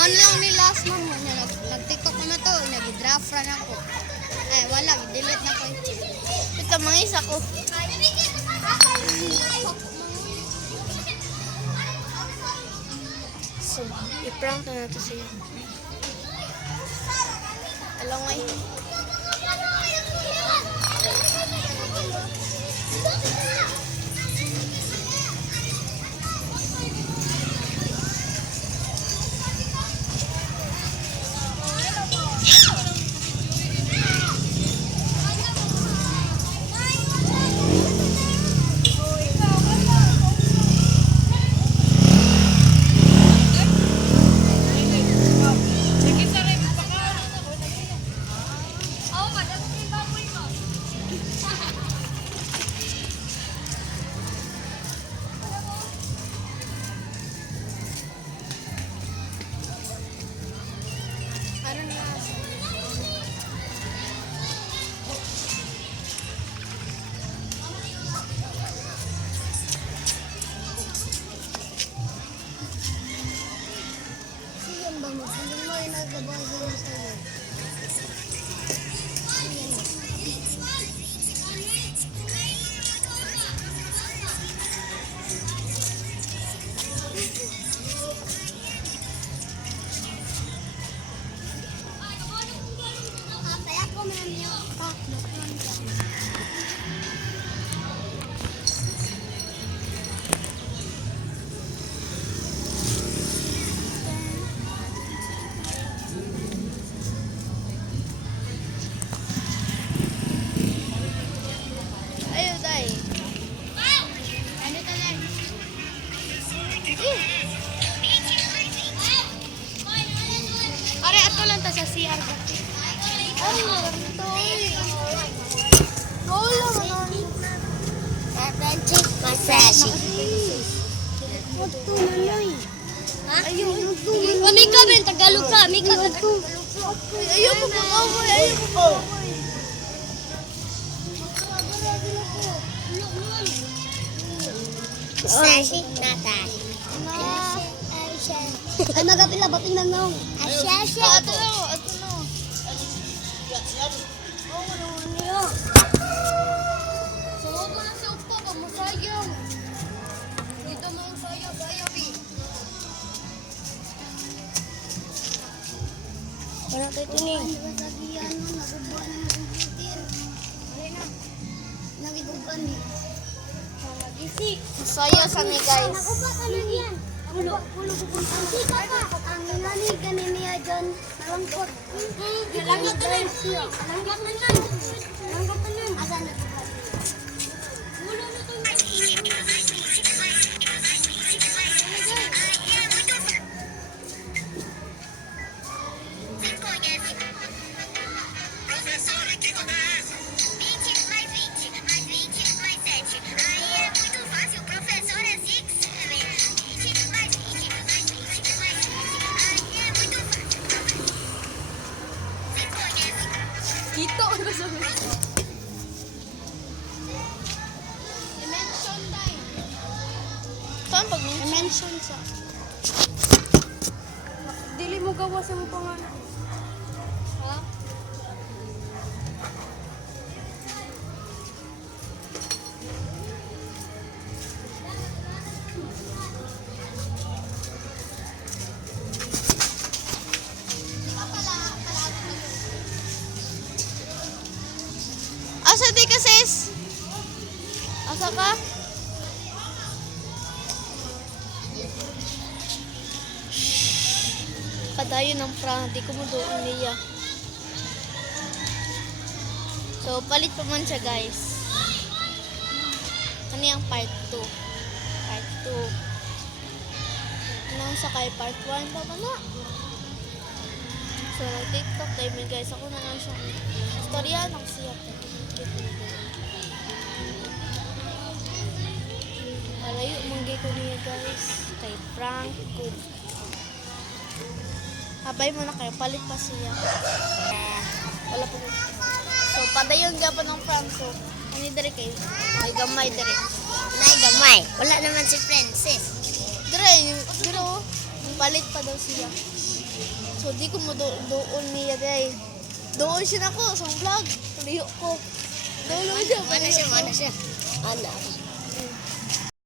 Mao na lang ni last month mo niya nag-TikTok ko na to, nag-draft ra na ko. Ay wala, delete na ko. Ito mga isa ko. So, i-prank na natin siya. Alam nga yun. Sa CR ba? Ay, meron ito. Wala naman. Fresh. Ito na lang. Ha? Ayun. May ka, may Tagalog ka. May ka. Ayun mo pa kaway. Ayun mo pa kaway. Sashi, nata. Ay, nagapila ba tinanong? Asya. Ato na. Oo, naman niya. Suwag ko na siya upo, pag masayang. Dito mo ang sayang, eh. Wala tayo tinig. Nagigugan eh. Masaya sa ni guys. Pulo ka pa. Ang nani kaniniya dyan. Nalangkot. Langgat na lang. Asa na ito? Professora, o que acontece? 20 mais 20 mais 20 mais 7. Aí é muito fácil, professor é 6. 20 mais 20 mais 20 mais 20. Aí é muito fácil, professor. Você conhece? Dito. Dimension time. Saan pag Dimension sa. Dili mo gawa sa mo pangalan. Ha? Asa di ka sis? Asa ka? Padayon ng prank, di ko mo doon niya. So, palit pa man siya guys. Ano yung part 2? Part 2. Anong sa kay part 1 pa ba na? So, nag-tiktok tayo guys. Ako na lang siyang istorya ng siya. Malayo manggay ko niya guys. Kay prank good. Habay mo na kayo, palit pa siya. Wala po. So, padayon gapon ng prank. So, ano dire kayo? May gamay dire. Nay, gamay. Wala naman si Princess. Dire, pero palit pa daw siya. So, di ko mo doon niya day. Doon siya na ko sa vlog. Tuliyo ko. Doon siya. Mana siya, mana siya. Ana.